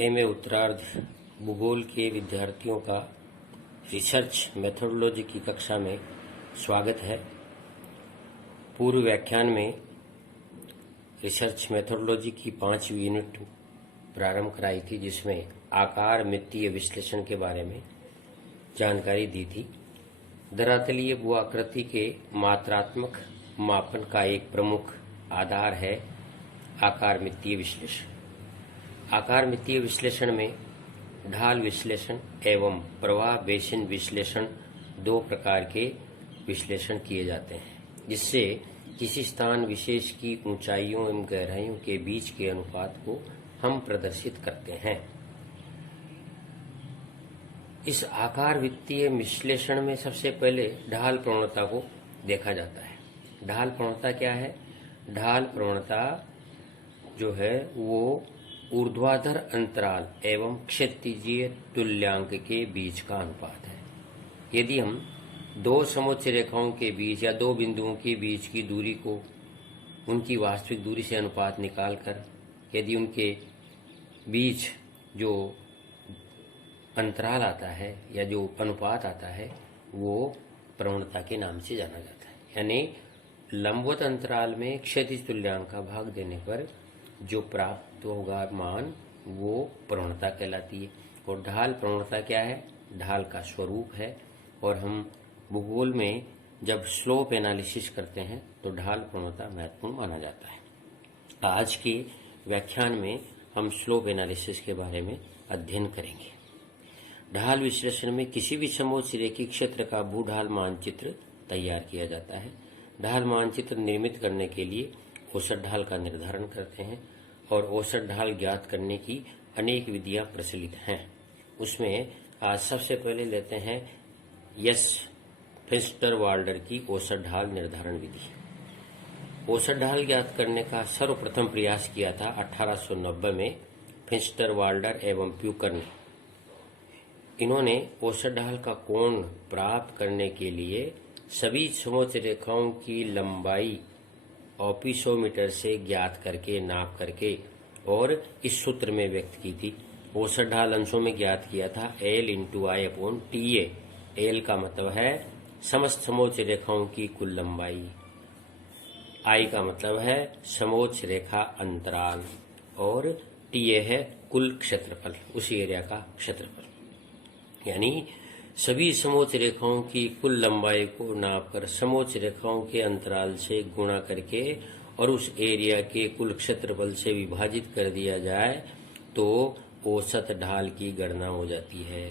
MA उत्तरार्ध भूगोल के विद्यार्थियों का रिसर्च मेथोडोलॉजी की कक्षा में स्वागत है। पूर्व व्याख्यान में रिसर्च मेथोडोलॉजी की 5वीं यूनिट प्रारंभ कराई थी, जिसमें आकार मितीय विश्लेषण के बारे में जानकारी दी थी। धरातलीय भू आकृति के मात्रात्मक मापन का एक प्रमुख आधार है आकार मितीय विश्लेषण। आकार मितीय विश्लेषण में ढाल विश्लेषण एवं प्रवाह बेसिन विश्लेषण दो प्रकार के विश्लेषण किए जाते हैं, जिससे किसी स्थान विशेष की ऊंचाइयों एवं गहराइयों के बीच के अनुपात को हम प्रदर्शित करते हैं। इस आकार वित्तीय विश्लेषण में सबसे पहले ढाल प्रवणता को देखा जाता है। ढाल प्रवणता क्या है? ढाल प्रवणता जो है वो ऊर्ध्वाधर अंतराल एवं क्षैतिजीय तुल्यांक के बीच का अनुपात है। यदि हम दो समोच्च रेखाओं के बीच या दो बिंदुओं के बीच की दूरी को उनकी वास्तविक दूरी से अनुपात निकालकर यदि उनके बीच जो अंतराल आता है या जो अनुपात आता है वो प्रवणता के नाम से जाना जाता है। यानी लंबवत अंतराल में क्षैतिज तुल्यांक का भाग देने पर जो प्राप्त होगा मान वो प्रवणता कहलाती है। और ढाल प्रवणता क्या है? ढाल का स्वरूप है। और हम भूगोल में जब स्लोप एनालिसिस करते हैं तो ढाल प्रवणता महत्वपूर्ण माना जाता है। आज के व्याख्यान में हम स्लोप एनालिसिस के बारे में अध्ययन करेंगे। ढाल विश्लेषण में किसी भी समोच्च रेखीय क्षेत्र का भू ढाल मानचित्र तैयार किया जाता है। ढाल मानचित्र निर्मित करने के लिए औसत ढाल का निर्धारण करते हैं और औसत ढाल ज्ञात करने की अनेक विधियां प्रचलित हैं। उसमें आज सबसे पहले लेते हैं यस फिंस्टर-वाल्डर की औसत ढाल निर्धारण विधि। औसत ढाल ज्ञात करने का सर्वप्रथम प्रयास किया था 1890 में फिंस्टर-वाल्डर एवं प्यूकर ने। इन्होंने औसत ढाल का कोण प्राप्त करने के लिए सभी समोच्च रेखाओं की लंबाई ऑपिसोमीटर से ज्ञात करके नाप करके और इस सूत्र में व्यक्त की थी। औसत ढाल अंशों में ज्ञात किया था L × I/TA। L का मतलब है समस्त समोच्च रेखाओं की कुल लंबाई, I का मतलब है समोच्च रेखा अंतराल और TA है कुल क्षेत्रफल, उसी एरिया का क्षेत्रफल। यानी सभी समोच्च रेखाओं की कुल लंबाई को नापकर समोच्च रेखाओं के अंतराल से गुणा करके और उस एरिया के कुल क्षेत्रफल से विभाजित कर दिया जाए तो औसत ढाल की गणना हो जाती है।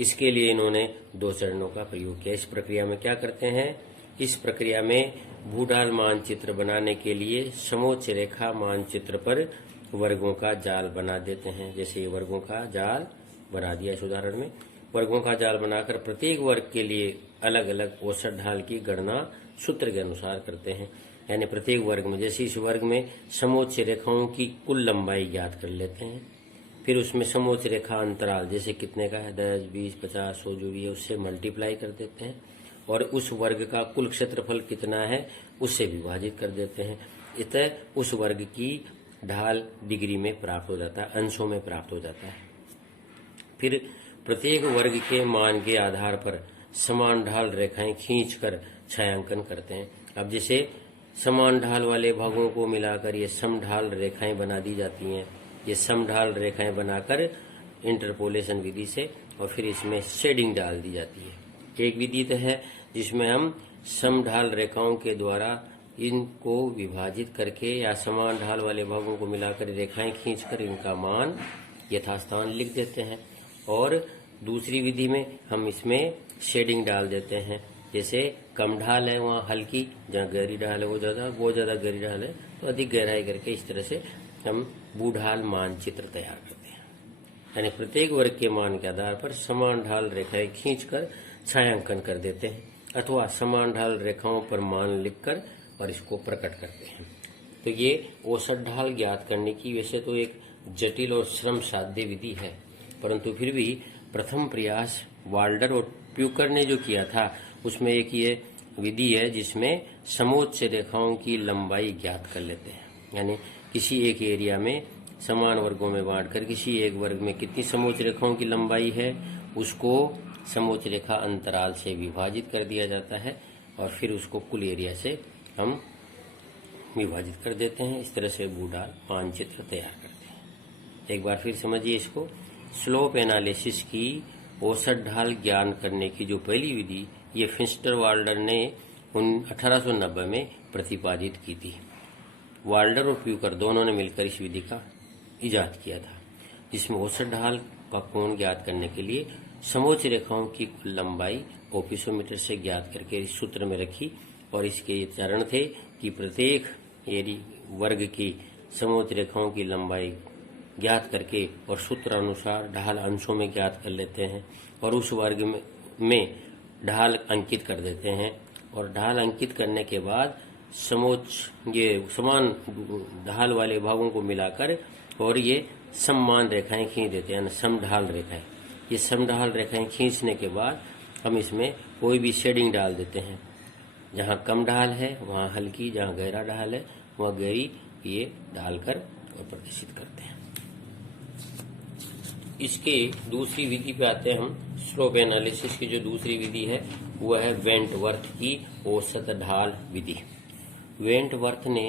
इसके लिए इन्होंने दो चरणों का प्रयोग किया। इस प्रक्रिया में क्या करते हैं? इस प्रक्रिया में भूढाल मानचित्र बनाने के लिए समोच्च रेखा मानचित्र पर वर्गों का जाल बना देते हैं। जैसे ये वर्गों का जाल बना दिया इस उदाहरण में। वर्गों का जाल बनाकर प्रत्येक वर्ग के लिए अलग अलग औसत ढाल की गणना सूत्र के अनुसार करते हैं। यानी प्रत्येक वर्ग में, जैसे इस वर्ग में समोच्च रेखाओं की कुल लंबाई ज्ञात कर लेते हैं, फिर उसमें समोच्च रेखा अंतराल जैसे कितने का है 10, 20, 50, 100 जो भी है उससे मल्टीप्लाई कर देते हैं और उस वर्ग का कुल क्षेत्रफल कितना है उससे विभाजित कर देते हैं। इतः उस वर्ग की ढाल डिग्री में प्राप्त हो जाता है, अंशों में प्राप्त हो जाता है। फिर प्रत्येक वर्ग के मान के आधार पर समान ढाल रेखाएं खींचकर छायांकन करते हैं। अब जैसे समान ढाल वाले भागों को मिलाकर ये समढाल रेखाएं बना दी जाती हैं। ये समढाल रेखाएं बनाकर इंटरपोलेशन विधि से और फिर इसमें शेडिंग डाल दी जाती है। एक विधि तो है जिसमें हम समढाल रेखाओं के द्वारा इनको विभाजित करके या समान ढाल वाले भागों को मिलाकर रेखाएं खींचकर इनका मान यथास्थान लिख देते हैं। और दूसरी विधि में हम इसमें शेडिंग डाल देते हैं। जैसे कम ढाल है वहाँ हल्की, जहाँ गहरी ढाल है वो ज्यादा गहरी ढाल है तो अधिक गहराई करके इस तरह से हम भूढाल मानचित्र तैयार करते हैं। यानी प्रत्येक वर्ग के मान के आधार पर समान ढाल रेखाएं खींचकर छायांकन कर देते हैं अथवा समान ढाल रेखाओं पर मान लिखकर और इसको प्रकट करते हैं। तो ये औसत ढाल ज्ञात करने की वैसे तो एक जटिल और श्रम साध्य विधि है, परंतु फिर भी प्रथम प्रयास वाल्डर और प्यूकर ने जो किया था उसमें एक ये विधि है जिसमें समोच्च रेखाओं की लंबाई ज्ञात कर लेते हैं। यानी किसी एक एरिया में समान वर्गों में बांटकर किसी एक वर्ग में कितनी समोच्च रेखाओं की लंबाई है उसको समोच्च रेखा अंतराल से विभाजित कर दिया जाता है और फिर उसको कुल एरिया से हम विभाजित कर देते हैं। इस तरह से बूढ़ाल मानचित्र तैयार करते हैं। एक बार फिर समझिए इसको। स्लोप एनालिसिस की औसत ढाल ज्ञान करने की जो पहली विधि ये फिंस्टर वाल्डर ने 1890 में प्रतिपादित की थी। वाल्डर और प्यूकर दोनों ने मिलकर इस विधि का इजाद किया था, जिसमें औसत ढाल का कोण ज्ञात करने के लिए समोच्च रेखाओं की कुल लंबाई ओपिसोमीटर से ज्ञात करके इस सूत्र में रखी और इसके ये चरण थे कि प्रत्येक वर्ग की समोच्च रेखाओं की लंबाई ज्ञात करके और सूत्र अनुसार ढाल अंशों में ज्ञात कर लेते हैं और उस वर्ग में ढाल अंकित कर देते हैं और ढाल अंकित करने के बाद समोच्च ये समान ढाल वाले भागों को मिलाकर और ये समान रेखाएं खींच देते हैं, समढाल रेखाएं। ये समढाल रेखाएं खींचने के बाद हम इसमें कोई भी शेडिंग डाल देते हैं। जहाँ कम ढाल है वहाँ हल्की, जहाँ गहरा ढाल है वहाँ गहरी, ये डालकर और प्रदर्शित करते हैं। इसके दूसरी विधि पे आते हैं हम। स्लोप एनालिसिस की जो दूसरी विधि है वह है वेंटवर्थ की औसत ढाल विधि। वेंटवर्थ ने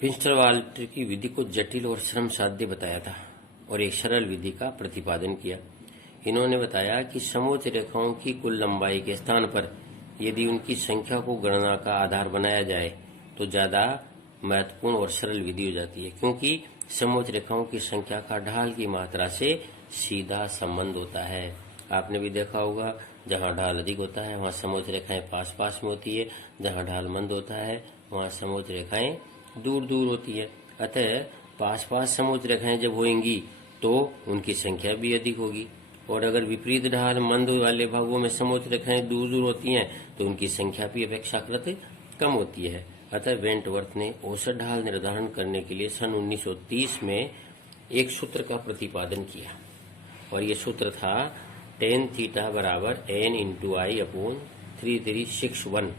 फिंस्टर वाल्डर की विधि को जटिल और श्रम साध्य बताया था और एक सरल विधि का प्रतिपादन किया। इन्होंने बताया कि समोच्च रेखाओं की कुल लंबाई के स्थान पर यदि उनकी संख्या को गणना का आधार बनाया जाए तो ज्यादा महत्वपूर्ण और सरल विधि हो जाती है, क्योंकि समोच्च रेखाओं की संख्या का ढाल की मात्रा से सीधा संबंध होता है। आपने भी देखा होगा, जहाँ ढाल अधिक होता है वहाँ समोच्च रेखाएं पास पास में होती है, जहाँ ढाल मंद होता है वहाँ समोच्च रेखाएं दूर दूर होती है। अतः पास पास समोच्च रेखाएं जब होंगी तो उनकी संख्या भी अधिक होगी और अगर विपरीत ढाल मंद वाले भागों में समोच्च रेखाएं दूर दूर होती हैं तो उनकी संख्या भी अपेक्षाकृत कम होती है। अतः वेंटवर्थ ने औसत ढाल निर्धारण करने के लिए सन 1930 में एक सूत्र का प्रतिपादन किया और ये सूत्र था tan थीटा बराबर n इंटू आई अपॉन 3361,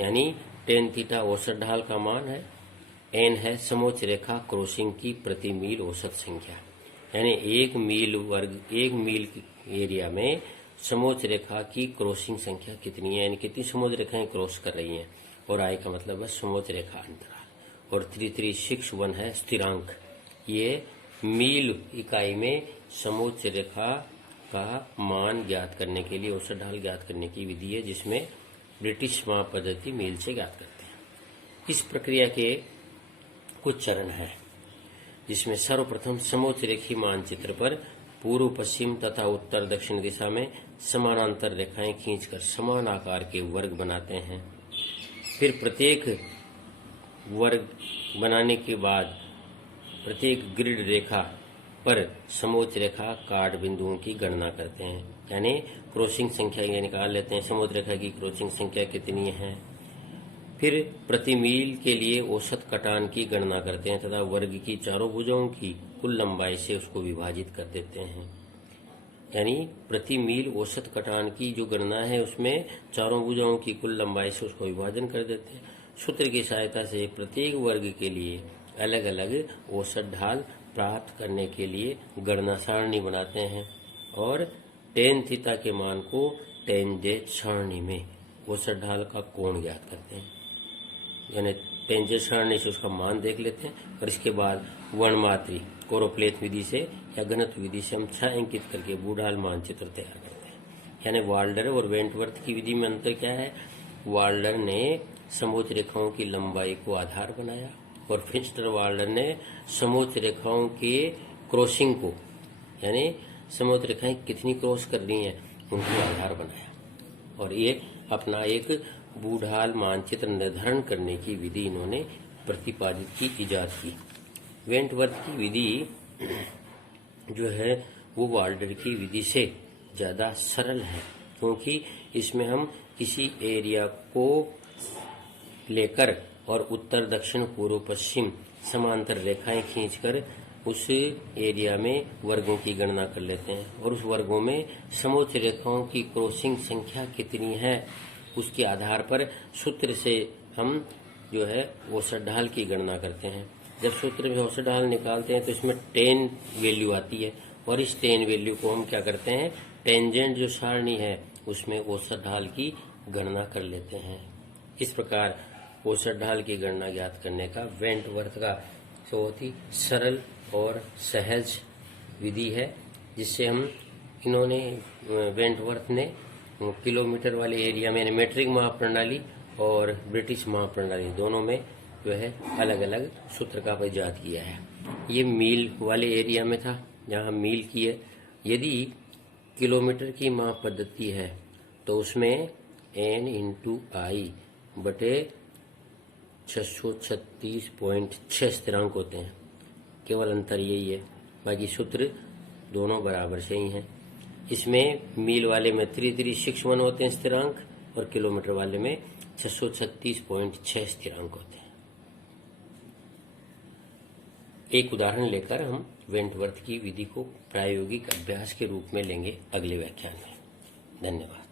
यानी tan थीटा औसत ढाल का मान है, n है समोच्च रेखा क्रॉसिंग की प्रति मील औसत संख्या, यानी एक मील एरिया में समोच्च रेखा की क्रॉसिंग संख्या कितनी है, यानी कितनी समोच्च रेखाएं क्रॉस कर रही हैं, और आई का मतलब है समोच्च रेखा अंतराल, और 3361 है स्थिरांक। ये मील इकाई में समोच्च रेखा का मान ज्ञात करने के लिए औसत ढाल ज्ञात करने की विधि है, जिसमें ब्रिटिश माप पद्धति मील से ज्ञात करते हैं। इस प्रक्रिया के कुछ चरण हैं, जिसमें सर्वप्रथम समोच्च रेखी मानचित्र पर पूर्व पश्चिम तथा उत्तर दक्षिण दिशा में समानांतर रेखाएं खींचकर समान आकार के वर्ग बनाते हैं। फिर प्रत्येक वर्ग बनाने के बाद प्रत्येक ग्रिड रेखा पर समोच्च रेखा काट बिंदुओं की गणना करते हैं, यानी क्रॉसिंग संख्या ये निकाल लेते हैं, समोच्च रेखा की क्रॉसिंग संख्या कितनी है। फिर प्रति मील के लिए औसत कटान की गणना करते हैं तथा वर्ग की चारों भुजाओं की कुल लंबाई से उसको विभाजित कर देते हैं, यानी प्रति मील औसत कटान की जो गणना है उसमें चारों भुजाओं की कुल लंबाई से उसको विभाजन कर देते हैं। सूत्र की सहायता से प्रत्येक वर्ग के लिए अलग अलग औसत ढाल प्राप्त करने के लिए गणना सारणी बनाते हैं और tan थीटा के मान को टेंजेंट सारणी में औसत ढाल का कोण ज्ञात करते हैं, यानी टेंजेंट सारणी से उसका मान देख लेते हैं और इसके बाद वर्णमात्री कोरोप्लेथ विधि से या घनत्व विधि से हम छायांकित करके बूढ़ाल मानचित्र तैयार करते हैं। यानी वाल्डर और वेंटवर्थ की विधि में अंतर क्या है? वाल्डर ने समोच्च रेखाओं की लंबाई को आधार बनाया और फिंस्टर वाल्डर ने समोच्च रेखाओं के क्रॉसिंग को, यानी समोच्च रेखाएं कितनी क्रॉस कर रही हैं उनको आधार बनाया और ये अपना एक बूढ़ाल मानचित्र निर्धारण करने की विधि इन्होंने प्रतिपादित की, इजाद की। वेंटवर्थ की विधि जो है वो वाल्डर की विधि से ज्यादा सरल है, क्योंकि इसमें हम किसी एरिया को लेकर और उत्तर दक्षिण पूर्व पश्चिम समांतर रेखाएं खींचकर उस एरिया में वर्गों की गणना कर लेते हैं और उस वर्गों में समोच्च रेखाओं की क्रॉसिंग संख्या कितनी है उसके आधार पर सूत्र से हम जो है औसत ढाल की गणना करते हैं। जब सूत्र में औसत ढाल निकालते हैं तो इसमें 10 वैल्यू आती है और इस 10 वैल्यू को हम क्या करते हैं, टेंजेंट जो सारणी है उसमें औसत ढाल की गणना कर लेते हैं। इस प्रकार औसत ढाल की गणना ज्ञात करने का वेंटवर्थ का बहुत ही सरल और सहज विधि है, जिससे हम इन्होंने वेंटवर्थ ने किलोमीटर वाले एरिया में मीट्रिक माप प्रणाली और ब्रिटिश माप प्रणाली दोनों में जो है अलग अलग सूत्र का इजाद किया है। ये मील वाले एरिया में था जहाँ मील की है। यदि किलोमीटर की माप पद्धति है तो उसमें n इंटू आई बटे 636.6 स्थिरांक होते हैं। केवल अंतर यही है, बाकी सूत्र दोनों बराबर से ही हैं। इसमें मील वाले में 3361 होते हैं स्थिरांक और किलोमीटर वाले में 636.6 स्थिरांक होते हैं। एक उदाहरण लेकर हम वेंटवर्थ की विधि को प्रायोगिक अभ्यास के रूप में लेंगे अगले व्याख्यान में। धन्यवाद।